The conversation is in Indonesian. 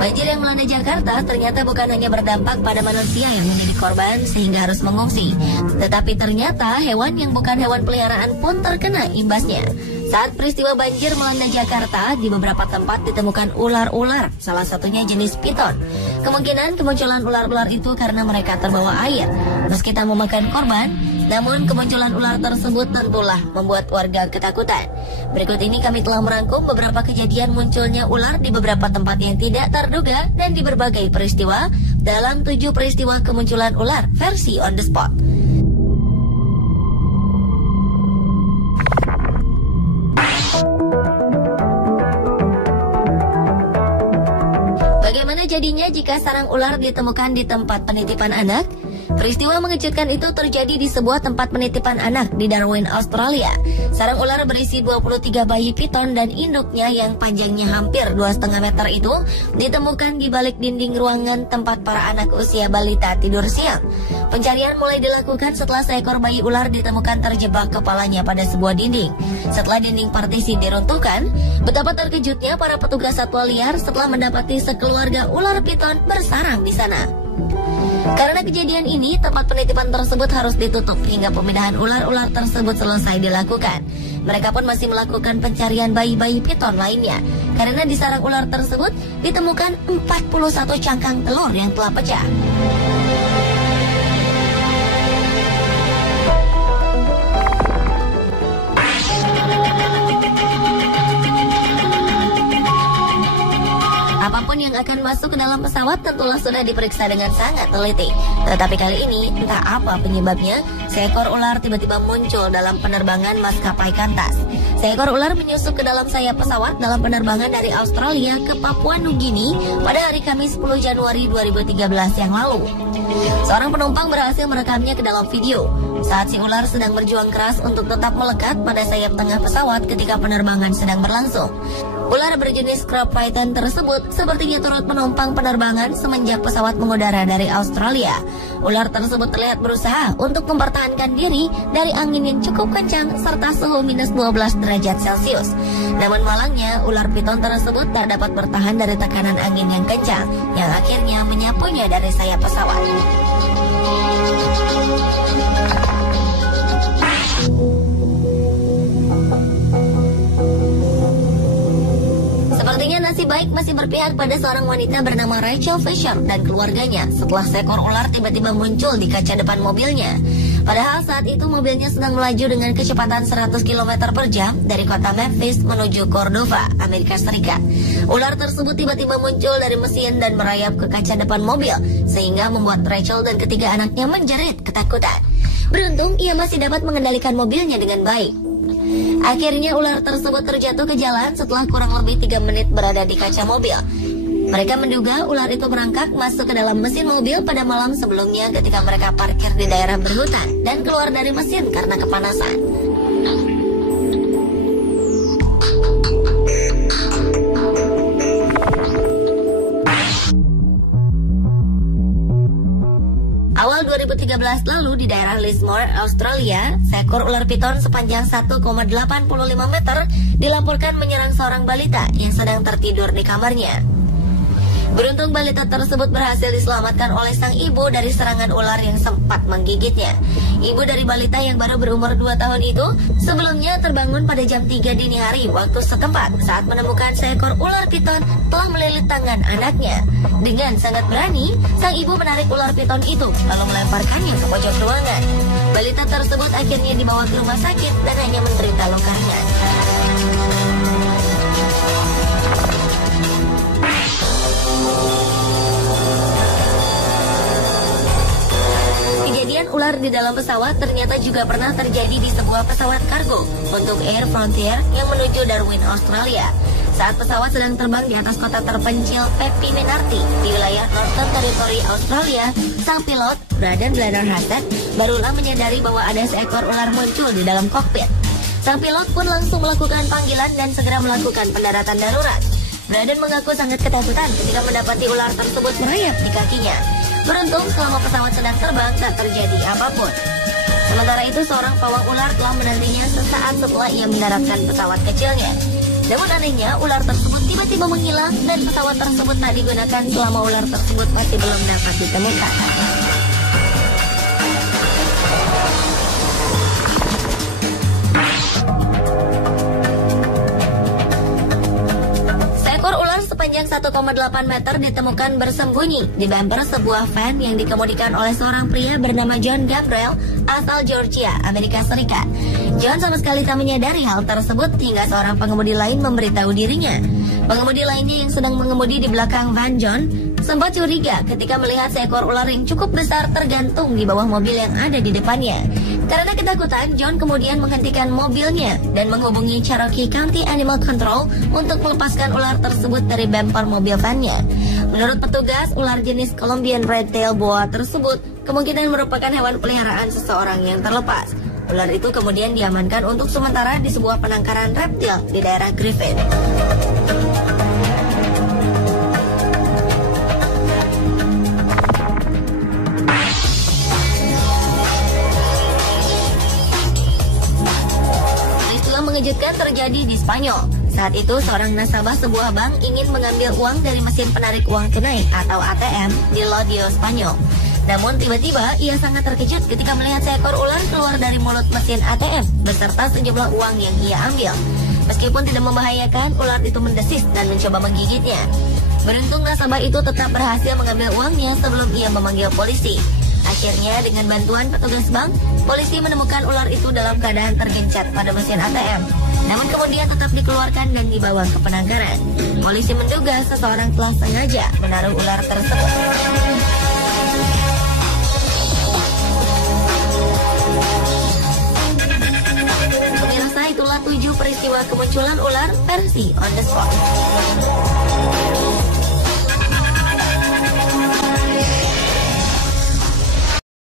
Banjir yang melanda Jakarta ternyata bukan hanya berdampak pada manusia yang menjadi korban sehingga harus mengungsi, tetapi ternyata hewan yang bukan hewan peliharaan pun terkena imbasnya. Saat peristiwa banjir melanda Jakarta, di beberapa tempat ditemukan ular-ular, salah satunya jenis piton. Kemungkinan kemunculan ular-ular itu karena mereka terbawa air. Meski tak memakan korban, namun kemunculan ular tersebut tentulah membuat warga ketakutan. Berikut ini kami telah merangkum beberapa kejadian munculnya ular di beberapa tempat yang tidak terduga dan di berbagai peristiwa dalam 7 peristiwa kemunculan ular versi on the spot. Bagaimana jadinya jika sarang ular ditemukan di tempat penitipan anak? Peristiwa mengejutkan itu terjadi di sebuah tempat penitipan anak di Darwin, Australia. Sarang ular berisi 23 bayi piton dan induknya yang panjangnya hampir 2,5 meter itu ditemukan di balik dinding ruangan tempat para anak usia balita tidur siang. Pencarian mulai dilakukan setelah seekor bayi ular ditemukan terjebak kepalanya pada sebuah dinding. Setelah dinding partisi diruntuhkan, betapa terkejutnya para petugas satwa liar setelah mendapati sekeluarga ular piton bersarang di sana. Karena kejadian ini, tempat penitipan tersebut harus ditutup hingga pemindahan ular-ular tersebut selesai dilakukan. Mereka pun masih melakukan pencarian bayi-bayi piton lainnya, karena di sarang ular tersebut ditemukan 41 cangkang telur yang telah pecah. Apapun yang akan masuk ke dalam pesawat tentulah sudah diperiksa dengan sangat teliti. Tetapi kali ini, entah apa penyebabnya, seekor ular tiba-tiba muncul dalam penerbangan maskapai Qantas. Seekor ular menyusup ke dalam sayap pesawat dalam penerbangan dari Australia ke Papua Nugini pada hari Kamis 10 Januari 2013 yang lalu. Seorang penumpang berhasil merekamnya ke dalam video saat si ular sedang berjuang keras untuk tetap melekat pada sayap tengah pesawat ketika penerbangan sedang berlangsung. Ular berjenis crop python tersebut sepertinya turut menumpang penerbangan semenjak pesawat mengudara dari Australia. Ular tersebut terlihat berusaha untuk mempertahankan diri dari angin yang cukup kencang serta suhu minus 12 derajat Celcius. Namun malangnya, ular piton tersebut tak dapat bertahan dari tekanan angin yang kencang yang akhirnya menyapunya dari sayap pesawat. Sepertinya nasib baik masih berpihak pada seorang wanita bernama Rachel Fisher dan keluarganya setelah seekor ular tiba-tiba muncul di kaca depan mobilnya. Padahal saat itu mobilnya sedang melaju dengan kecepatan 100 km per jam dari kota Memphis menuju Cordova, Amerika Serikat. Ular tersebut tiba-tiba muncul dari mesin dan merayap ke kaca depan mobil, sehingga membuat Rachel dan ketiga anaknya menjerit ketakutan. Beruntung ia masih dapat mengendalikan mobilnya dengan baik. Akhirnya ular tersebut terjatuh ke jalan setelah kurang lebih 3 menit berada di kaca mobil. Mereka menduga ular itu merangkak masuk ke dalam mesin mobil pada malam sebelumnya ketika mereka parkir di daerah berhutan dan keluar dari mesin karena kepanasan. Awal 2013 lalu di daerah Lismore, Australia, seekor ular piton sepanjang 1,85 meter dilaporkan menyerang seorang balita yang sedang tertidur di kamarnya. Beruntung balita tersebut berhasil diselamatkan oleh sang ibu dari serangan ular yang sempat menggigitnya. Ibu dari balita yang baru berumur 2 tahun itu sebelumnya terbangun pada jam 3 dini hari waktu setempat saat menemukan seekor ular piton telah melilit tangan anaknya. Dengan sangat berani, sang ibu menarik ular piton itu lalu melemparkannya ke pojok ruangan. Balita tersebut akhirnya dibawa ke rumah sakit dan hanya menderita luka ringan. Kejadian ular di dalam pesawat ternyata juga pernah terjadi di sebuah pesawat kargo untuk Air Frontier yang menuju Darwin, Australia. Saat pesawat sedang terbang di atas kota terpencil Pepi Menarti di wilayah Northern Territory, Australia, sang pilot, Braden Blennerhassett, barulah menyadari bahwa ada seekor ular muncul di dalam kokpit. Sang pilot pun langsung melakukan panggilan dan segera melakukan pendaratan darurat. Braden mengaku sangat ketakutan ketika mendapati ular tersebut merayap di kakinya. Beruntung selama pesawat sedang terbang tak terjadi apapun. Sementara itu seorang pawang ular telah menantinya sesaat setelah ia mendaratkan pesawat kecilnya. Namun anehnya, ular tersebut tiba-tiba menghilang dan pesawat tersebut tak digunakan selama ular tersebut masih belum dapat ditemukan. Sepanjang 1,8 meter ditemukan bersembunyi di bumper sebuah van yang dikemudikan oleh seorang pria bernama John Gabriel asal Georgia, Amerika Serikat. John sama sekali tak menyadari hal tersebut hingga seorang pengemudi lain memberitahu dirinya. Pengemudi lainnya yang sedang mengemudi di belakang van John sempat curiga ketika melihat seekor ular yang cukup besar tergantung di bawah mobil yang ada di depannya. Karena ketakutan, John kemudian menghentikan mobilnya dan menghubungi Cherokee County Animal Control untuk melepaskan ular tersebut dari bumper mobil van-nya. Menurut petugas, ular jenis Colombian Red-tailed Boa tersebut kemungkinan merupakan hewan peliharaan seseorang yang terlepas. Ular itu kemudian diamankan untuk sementara di sebuah penangkaran reptil di daerah Griffin. Mengejutkan terjadi di Spanyol. Saat itu seorang nasabah sebuah bank ingin mengambil uang dari mesin penarik uang tunai atau ATM di Lodio, Spanyol. Namun tiba-tiba ia sangat terkejut ketika melihat seekor ular keluar dari mulut mesin ATM beserta sejumlah uang yang ia ambil. Meskipun tidak membahayakan, ular itu mendesis dan mencoba menggigitnya. Beruntung nasabah itu tetap berhasil mengambil uangnya sebelum ia memanggil polisi. Akhirnya dengan bantuan petugas bank, polisi menemukan ular itu dalam keadaan tergencat pada mesin ATM. Namun kemudian tetap dikeluarkan dan dibawa ke penangkaran. Polisi menduga seseorang telah sengaja menaruh ular tersebut. Pemirsa, itulah 7 peristiwa kemunculan ular versi on the spot.